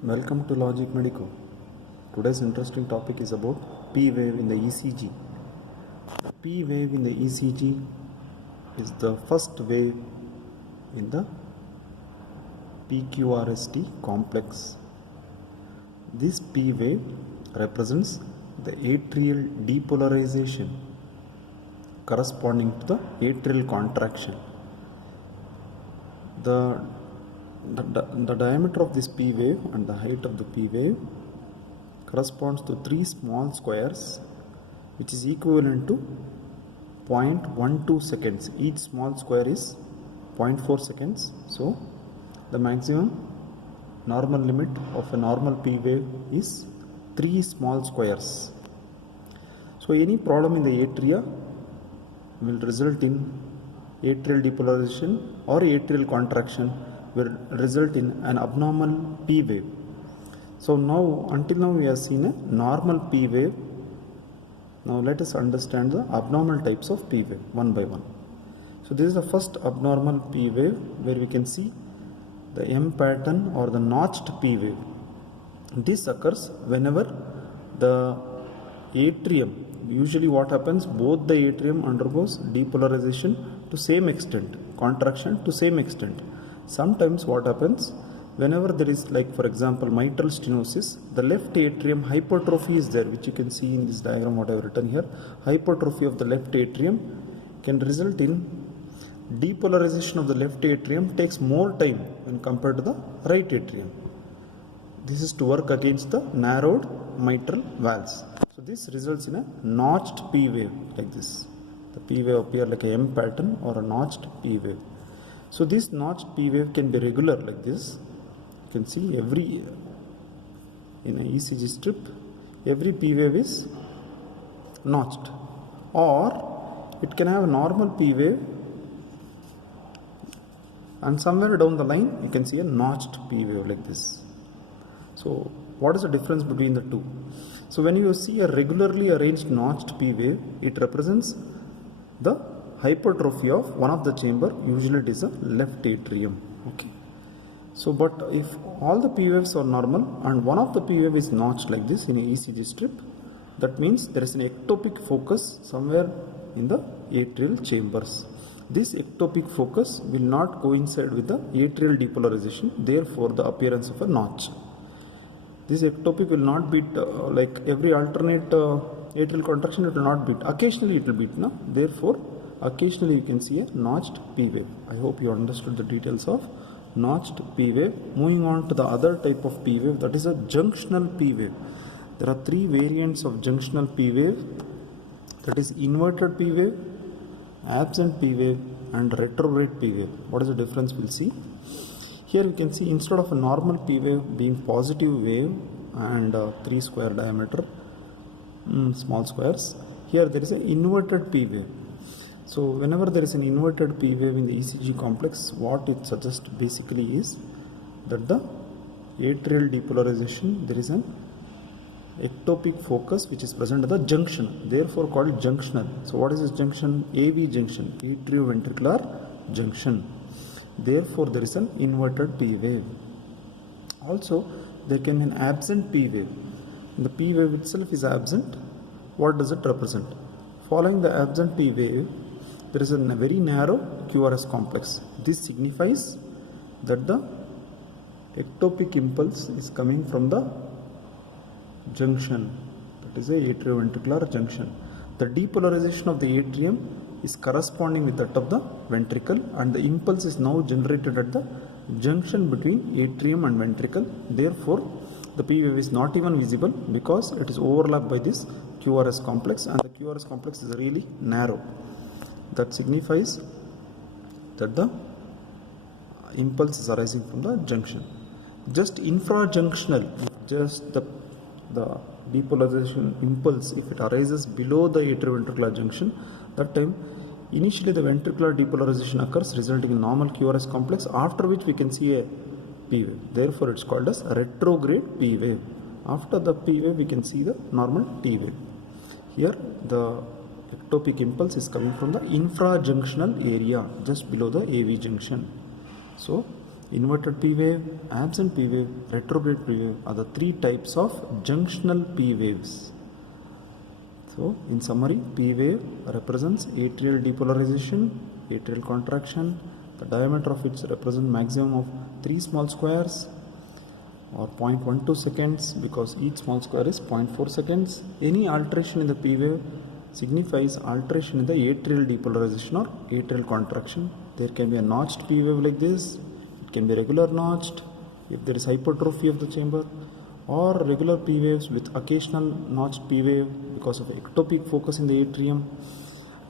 Welcome to Logic Medico. Today's interesting topic is about P wave in the ECG. The P wave in the ECG is the first wave in the PQRST complex. This P wave represents the atrial depolarization corresponding to the atrial contraction. The diameter of this P wave and the height of the P wave corresponds to 3 small squares, which is equivalent to 0.12 seconds. Each small square is 0.4 seconds. So the maximum normal limit of a normal P wave is 3 small squares. So any problem in the atria will result in atrial depolarization or atrial contraction, will result in an abnormal P wave. So until now we have seen a normal P wave. Now let us understand the abnormal types of P wave one by one. So this is the first abnormal P wave, where we can see the M pattern or the notched P wave. This occurs whenever the atrium, usually what happens, both the atrium undergoes depolarization to same extent, contraction to same extent. Sometimes what happens, whenever there is, like for example, mitral stenosis, the left atrium hypertrophy is there, which you can see in this diagram what I have written here. Hypertrophy of the left atrium can result in depolarization of the left atrium, takes more time when compared to the right atrium. This is to work against the narrowed mitral valves. So this results in a notched P wave like this. The P wave appear like a M pattern or a notched P wave. So this notched P wave can be regular like this. You can see in an ECG strip, every P wave is notched, or it can have a normal P wave, and somewhere down the line you can see a notched P wave like this. So what is the difference between the two? So when you see a regularly arranged notched P wave, it represents the hypertrophy of one of the chamber, usually it is a left atrium. Okay. So but if all the P waves are normal and one of the P wave is notched like this in a ECG strip, that means there is an ectopic focus somewhere in the atrial chambers. This ectopic focus will not coincide with the atrial depolarization, therefore the appearance of a notch. This ectopic will not beat like every alternate atrial contraction, it will not beat. Occasionally it will beat, no? Therefore occasionally you can see a notched P wave. I hope you understood the details of notched P wave. Moving on to the other type of P wave, that is a junctional P wave. There are 3 variants of junctional P wave, that is inverted P wave, absent P wave, and retrograde P wave. What is the difference? We'll see. Here you can see, instead of a normal P wave being positive wave and 3 square diameter, small squares, here there is an inverted P wave. So whenever there is an inverted P wave in the ECG complex, what it suggests basically is that the atrial depolarization, there is an ectopic focus which is present at the junction, therefore called junctional. So what is this junction? AV junction, atrioventricular junction. Therefore there is an inverted P wave. Also there can be an absent P wave. The P wave itself is absent. What does it represent? Following the absent P wave, there is a very narrow QRS complex. This signifies that the ectopic impulse is coming from the junction, that is a atrioventricular junction. The depolarization of the atrium is corresponding with that of the ventricle, and the impulse is now generated at the junction between atrium and ventricle. Therefore the P wave is not even visible because it is overlapped by this QRS complex, and the QRS complex is really narrow. That signifies that the impulse is arising from the junction. Just infrajunctional, just the depolarization impulse, if it arises below the atrioventricular junction, that time initially the ventricular depolarization occurs, resulting in normal QRS complex, after which we can see a P wave. Therefore it's called as retrograde P wave. After the P wave we can see the normal T wave. Here the ectopic impulse is coming from the infrajunctional area just below the AV junction. So Inverted P wave, absent P wave, retrograde P wave are the three types of junctional P waves. So, in summary, P wave represents atrial depolarization, atrial contraction. The diameter of which represents maximum of 3 small squares or 0.12 seconds, because each small square is 0.4 seconds. Any alteration in the P wave signifies alteration in the atrial depolarization or atrial contraction. There can be a notched P wave like this. It can be regular notched if there is hypertrophy of the chamber, or regular P waves with occasional notched P wave because of ectopic focus in the atrium.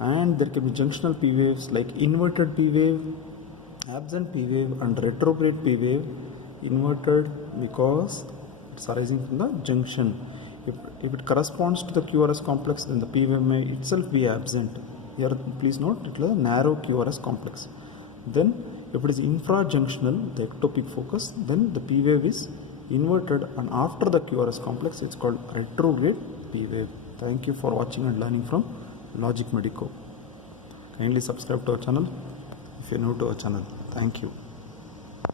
And there can be junctional P waves like inverted P wave, absent P wave, and retrograde P wave. Inverted because it's arising from the junction. If it corresponds to the QRS complex, then the P wave may itself be absent. Here please note it is a narrow QRS complex. Then if it is infrajunctional, the ectopic focus, then the P wave is inverted, and after the QRS complex it's called retrograde P wave. Thank you for watching and learning from Logic Medico. Kindly subscribe to our channel if you are new to our channel. Thank you.